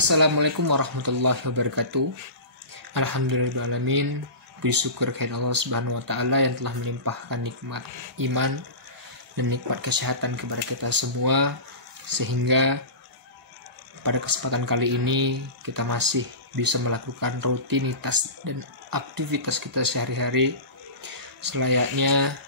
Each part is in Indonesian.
Assalamualaikum warahmatullahi wabarakatuh. Alhamdulillahirrahmanirrahim. Puji syukur kepada Allah Subhanahu wa taala yang telah melimpahkan nikmat iman dan nikmat kesehatan kepada kita semua, sehingga pada kesempatan kali ini kita masih bisa melakukan rutinitas dan aktivitas kita sehari-hari selayaknya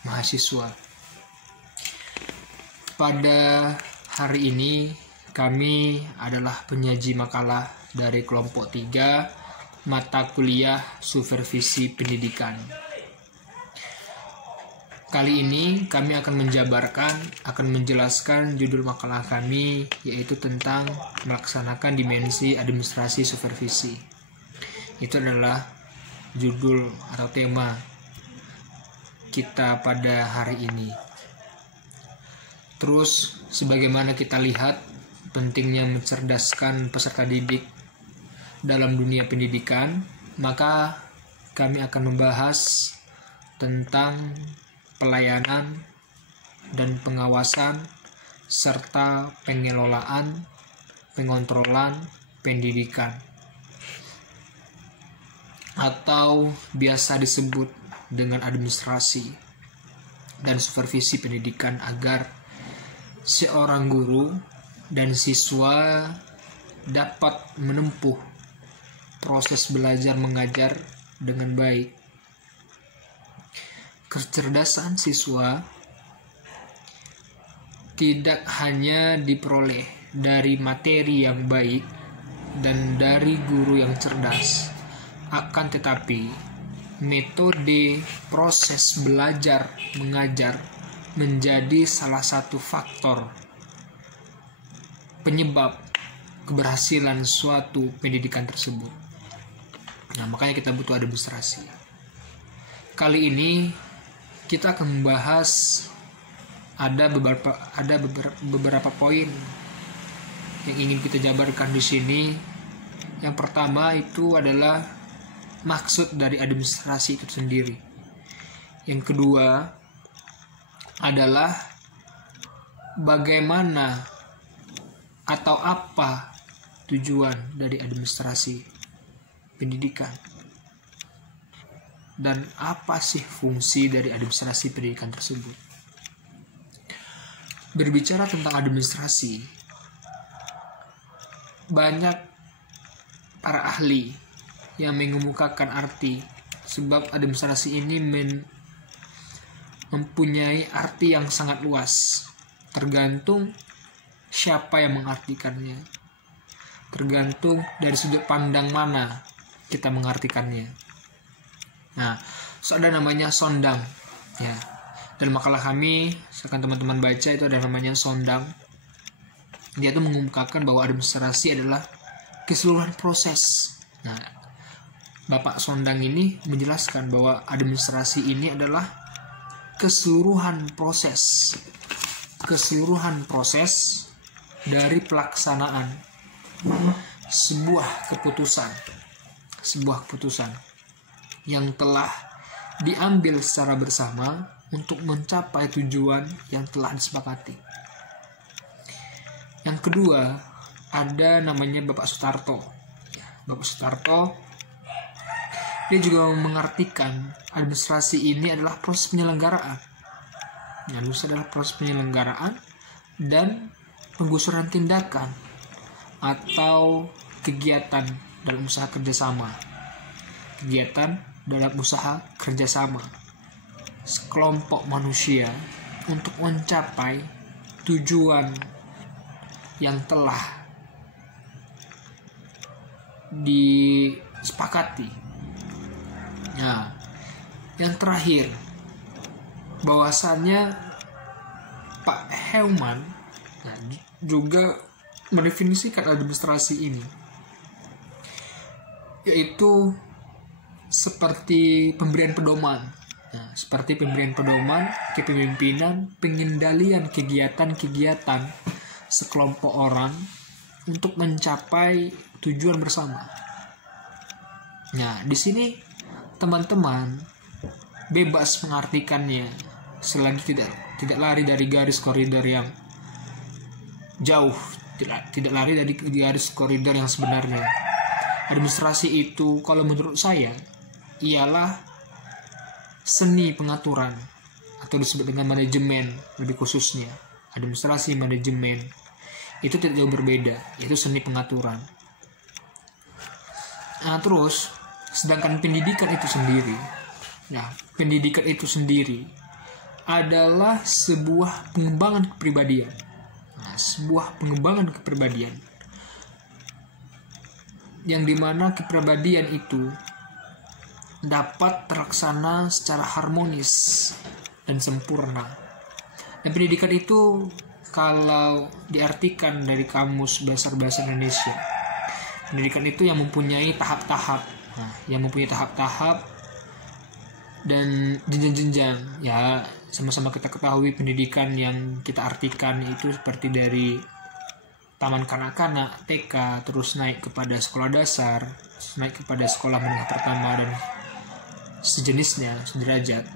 mahasiswa. Pada hari ini kami adalah penyaji makalah dari kelompok 3 mata kuliah Supervisi Pendidikan. Kali ini kami akan menjelaskan judul makalah kami, yaitu tentang melaksanakan dimensi administrasi supervisi. Itu adalah judul atau tema kita pada hari ini. Terus, sebagaimana kita lihat pentingnya mencerdaskan peserta didik dalam dunia pendidikan, maka kami akan membahas tentang pelayanan dan pengawasan serta pengelolaan, pengontrolan pendidikan, atau biasa disebut dengan administrasi dan supervisi pendidikan, agar seorang guru dan siswa dapat menempuh proses belajar mengajar dengan baik. Kecerdasan siswa tidak hanya diperoleh dari materi yang baik dan dari guru yang cerdas, akan tetapi metode proses belajar mengajar menjadi salah satu faktor penyebab keberhasilan suatu pendidikan tersebut. Nah, makanya kita butuh administrasi. Kali ini kita akan membahas ada beberapa poin yang ingin kita jabarkan di sini. Yang pertama itu adalah maksud dari administrasi itu sendiri. Yang kedua adalah bagaimana atau apa tujuan dari administrasi pendidikan, dan apa sih fungsi dari administrasi pendidikan tersebut. Berbicara tentang administrasi, banyak para ahli yang mengemukakan arti, sebab administrasi ini mempunyai arti yang sangat luas, tergantung siapa yang mengartikannya, tergantung dari sudut pandang mana kita mengartikannya. Nah, ada namanya Sondang, ya. Dalam makalah kami, silakan teman-teman baca, itu ada namanya Sondang. Dia tuh mengemukakan bahwa administrasi adalah keseluruhan proses. Nah, Bapak Sondang ini menjelaskan bahwa administrasi ini adalah keseluruhan proses dari pelaksanaan sebuah keputusan yang telah diambil secara bersama untuk mencapai tujuan yang telah disepakati. Yang kedua, ada namanya Bapak Sutarto. Bapak Sutarto, dia juga mengartikan administrasi ini adalah proses penyelenggaraan. Administrasi adalah proses penyelenggaraan dan penggusuran tindakan atau kegiatan dalam usaha kerjasama. Kegiatan dalam usaha kerjasama sekelompok manusia untuk mencapai tujuan yang telah disepakati. Nah, yang terakhir, bahwasannya Pak Heuman juga mendefinisikan administrasi ini, yaitu seperti pemberian pedoman. Nah, seperti pemberian pedoman kepemimpinan, pengendalian kegiatan-kegiatan sekelompok orang untuk mencapai tujuan bersama. Nah, di sini teman-teman bebas mengartikannya selagi tidak lari dari garis koridor yang jauh tidak lari dari garis koridor yang sebenarnya. Administrasi itu kalau menurut saya ialah seni pengaturan atau disebut dengan manajemen lebih khususnya. Administrasi manajemen itu tidak jauh berbeda, yaitu seni pengaturan. Nah, terus sedangkan pendidikan itu sendiri adalah sebuah pengembangan kepribadian. Sebuah pengembangan kepribadian yang dimana kepribadian itu dapat terlaksana secara harmonis dan sempurna. Dan pendidikan itu kalau diartikan dari kamus besar bahasa Indonesia, pendidikan itu yang mempunyai tahap-tahap, dan jenjang-jenjang. Ya, sama-sama kita ketahui pendidikan yang kita artikan itu seperti dari taman kanak-kanak, TK, terus naik kepada sekolah dasar, naik kepada sekolah menengah pertama dan sejenisnya, sederajat.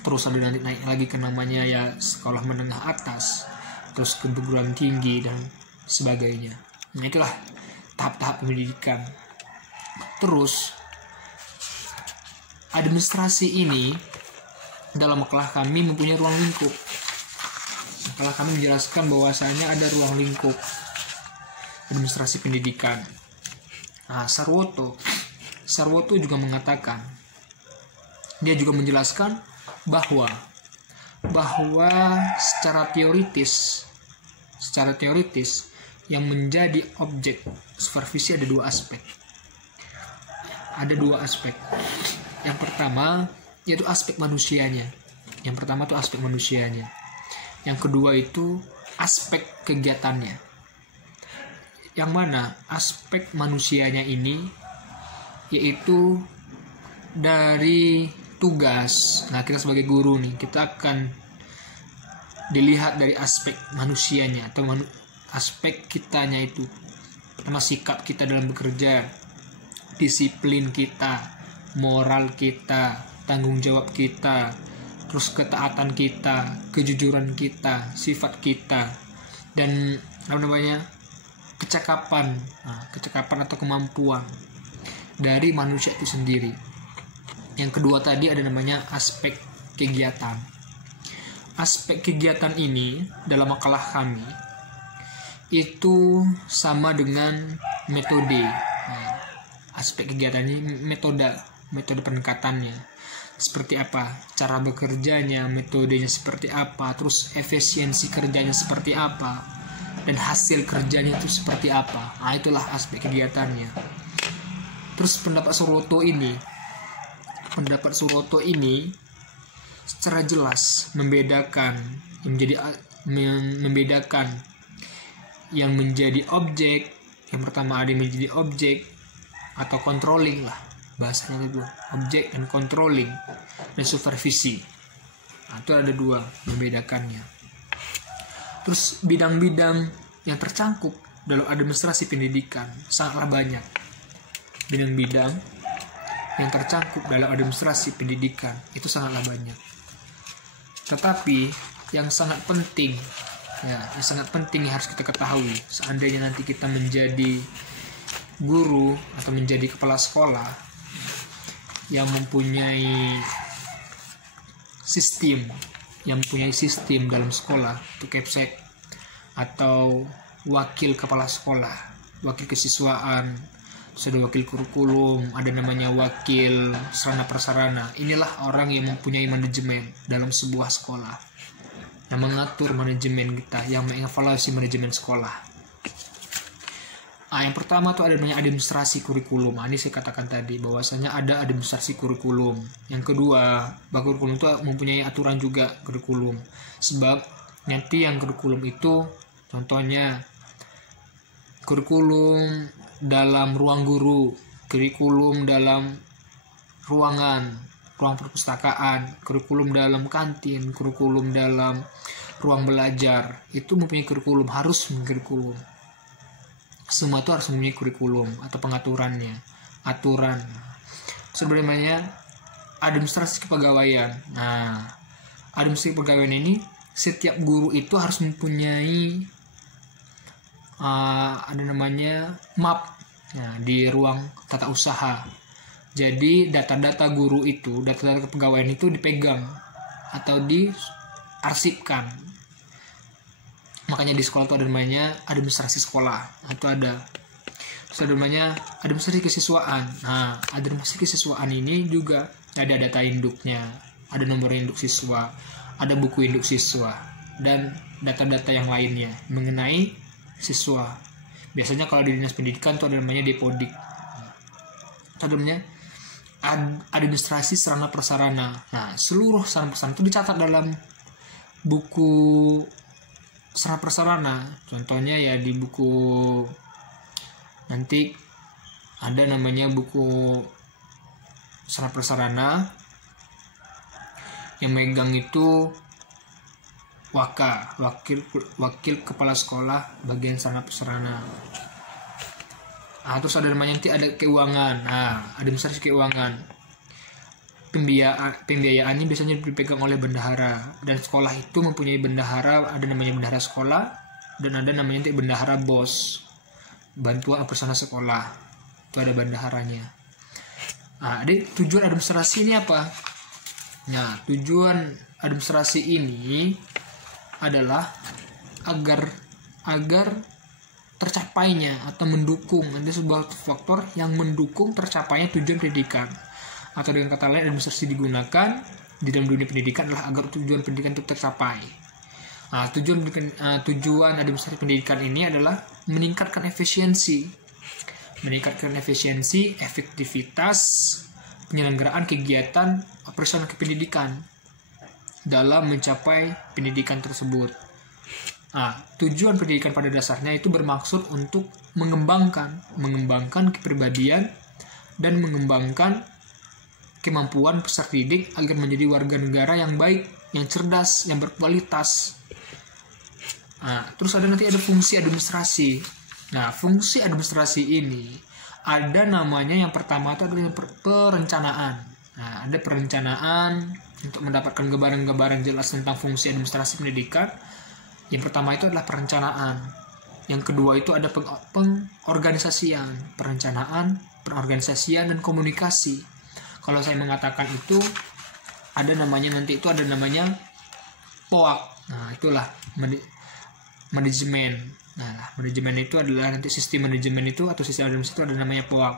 Terus ada nanti naik lagi ke namanya ya sekolah menengah atas, terus ke perguruan tinggi dan sebagainya. Nah, itulah tahap-tahap pendidikan. Terus administrasi ini dalam makalah kami mempunyai ruang lingkup. Makalah kami menjelaskan bahwasanya ada ruang lingkup administrasi pendidikan. Nah, Sarwoto juga mengatakan, dia juga menjelaskan bahwa secara teoritis yang menjadi objek supervisi ada dua aspek. Yang pertama yaitu aspek manusianya. Yang kedua itu aspek kegiatannya. Yang mana aspek manusianya ini yaitu dari tugas. Nah, kita sebagai guru nih, kita akan dilihat dari aspek manusianya atau aspek kitanya itu. Pertama, sikap kita dalam bekerja, disiplin kita, moral kita, tanggung jawab kita, terus ketaatan kita, kejujuran kita, sifat kita, dan kecakapan atau kemampuan dari manusia itu sendiri. Yang kedua tadi ada namanya aspek kegiatan. Aspek kegiatan ini dalam makalah kami itu sama dengan metode. Aspek kegiatan ini metode pendekatannya seperti apa, cara bekerjanya, metodenya seperti apa, terus efisiensi kerjanya seperti apa, dan hasil kerjanya itu seperti apa. Nah, itulah aspek kegiatannya. Terus pendapat Suroto ini secara jelas membedakan yang menjadi objek. Yang pertama ada yang menjadi objek atau controlling lah bahasanya itu, objek dan controlling, dan supervisi. Nah, itu ada dua membedakannya. Terus bidang-bidang yang tercangkup dalam administrasi pendidikan sangatlah banyak. Bidang-bidang yang tercangkup dalam administrasi pendidikan itu sangatlah banyak. Tetapi yang sangat penting yang harus kita ketahui seandainya nanti kita menjadi guru atau menjadi kepala sekolah yang mempunyai sistem dalam sekolah, itu KEPSEK atau wakil kepala sekolah, wakil kesiswaan, ada wakil kurikulum, ada namanya wakil sarana prasarana. Inilah orang yang mempunyai manajemen dalam sebuah sekolah, yang mengatur manajemen kita, yang mengevaluasi manajemen sekolah. Nah, yang pertama tuh ada namanya administrasi kurikulum. Nah, ini saya katakan tadi bahwasanya ada administrasi kurikulum. Yang kedua, kurikulum itu mempunyai aturan juga kurikulum. Sebab nanti yang kurikulum itu contohnya kurikulum dalam ruang guru, kurikulum dalam ruang perpustakaan, kurikulum dalam kantin, kurikulum dalam ruang belajar. Itu mempunyai kurikulum, harus mempunyai kurikulum. Semua itu harus mempunyai kurikulum atau pengaturannya, aturan. Sebenarnya administrasi kepegawaian. Nah, administrasi kepegawaian ini setiap guru itu harus mempunyai ada namanya MAP, nah, di ruang tata usaha. Jadi data-data guru itu, data-data kepegawaian itu dipegang atau diarsipkan. Makanya di sekolah itu ada namanya administrasi sekolah, itu ada. Terus ada namanya administrasi kesiswaan. Nah, administrasi kesiswaan ini juga ada data induknya, ada nomor induk siswa, ada buku induk siswa, dan data-data yang lainnya mengenai siswa. Biasanya kalau di dinas pendidikan itu ada namanya Depodik. Itu ada namanya administrasi sarana prasarana. Nah, seluruh sarana prasarana itu dicatat dalam buku sarana prasarana. Contohnya ya di buku, nanti ada namanya buku sarana prasarana, yang megang itu wakil kepala sekolah bagian sarana prasarana. Nah, terus ada namanya nanti ada keuangan. Nah, administrasi keuangan. Pembiayaannya biasanya dipegang oleh bendahara, dan sekolah itu mempunyai bendahara, ada namanya bendahara sekolah, dan ada namanya nanti bendahara BOS, bantuan operasional sekolah. Itu ada bendaharanya. Nah, jadi tujuan administrasi ini apa? Nah, tujuan administrasi ini adalah agar tercapainya atau mendukung, ada sebuah faktor yang mendukung tercapainya tujuan pendidikan. Atau dengan kata lain, administrasi digunakan di dalam dunia pendidikan adalah agar tujuan pendidikan itu tercapai. Nah, tujuan administrasi pendidikan ini adalah meningkatkan efisiensi, efektivitas penyelenggaraan kegiatan operasional kependidikan dalam mencapai pendidikan tersebut. Nah, tujuan pendidikan pada dasarnya itu bermaksud untuk mengembangkan kepribadian dan mengembangkan kemampuan peserta didik agar menjadi warga negara yang baik, yang cerdas, yang berkualitas. Nah, terus ada fungsi administrasi. Nah, fungsi administrasi ini ada namanya, yang pertama itu adalah perencanaan. Nah, ada perencanaan untuk mendapatkan gambaran jelas tentang fungsi administrasi pendidikan. Yang pertama itu adalah perencanaan. Yang kedua itu ada pengorganisasian, pengorganisasian dan komunikasi. Kalau saya mengatakan itu ada namanya POAK. Nah, itulah manajemen. Nah, manajemen itu adalah nanti sistem manajemen itu atau sistem administrasi itu ada namanya POAK.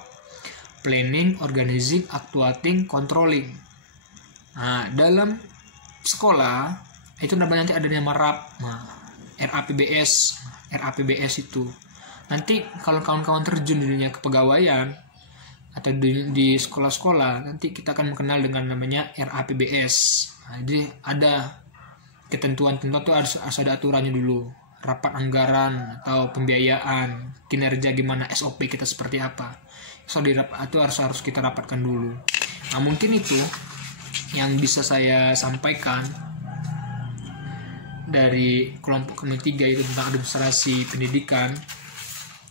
Planning, Organizing, Actuating, Controlling. Nah, dalam sekolah itu namanya nanti ada nama RAP. Nah, RAPBS itu. Nanti kalau kawan-kawan terjun di dunia kepegawaian atau di sekolah-sekolah, nanti kita akan mengenal dengan namanya RAPBS. Nah, jadi ada ketentuan-ketentuan itu harus ada aturannya dulu. Rapat anggaran atau pembiayaan, kinerja gimana, SOP kita seperti apa. Itu harus kita rapatkan dulu. Nah, mungkin itu yang bisa saya sampaikan dari kelompok kami 3 itu tentang administrasi pendidikan.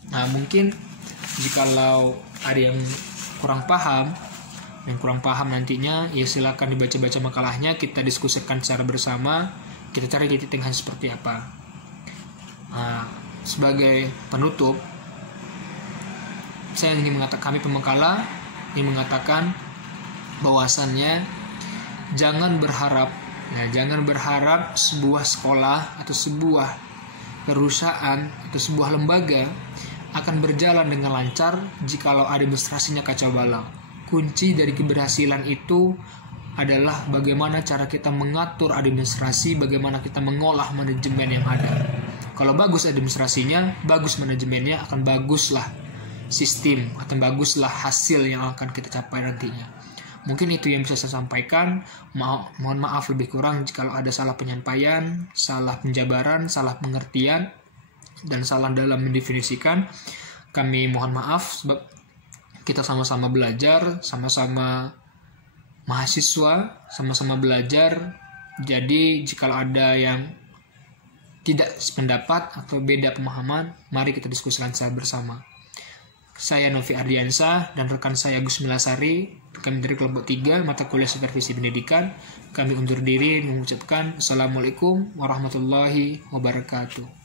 Nah, mungkin jikalau ada yang kurang paham nantinya, ya silakan dibaca-baca makalahnya, kita diskusikan secara bersama, kita cari titik tengah seperti apa. Nah, sebagai penutup, saya ingin mengatakan, kami pemengkala ingin mengatakan bahwasannya jangan berharap sebuah sekolah atau sebuah perusahaan atau sebuah lembaga akan berjalan dengan lancar jikalau administrasinya kacau balau. Kunci dari keberhasilan itu adalah bagaimana cara kita mengatur administrasi, bagaimana kita mengolah manajemen yang ada. Kalau bagus administrasinya, bagus manajemennya, akan baguslah sistem, akan baguslah hasil yang akan kita capai nantinya. Mungkin itu yang bisa saya sampaikan. Mohon maaf lebih kurang jikalau ada salah penyampaian, salah penjabaran, salah pengertian, dan salah dalam mendefinisikan. Kami mohon maaf, sebab kita sama-sama belajar, sama-sama mahasiswa, sama-sama belajar. Jadi jikalau ada yang tidak sependapat atau beda pemahaman, mari kita diskusikan secara bersama. Saya Novi Ardiansyah dan rekan saya Gus Milasari, kami dari kelompok 3 mata kuliah supervisi pendidikan. Kami undur diri mengucapkan Assalamualaikum warahmatullahi wabarakatuh.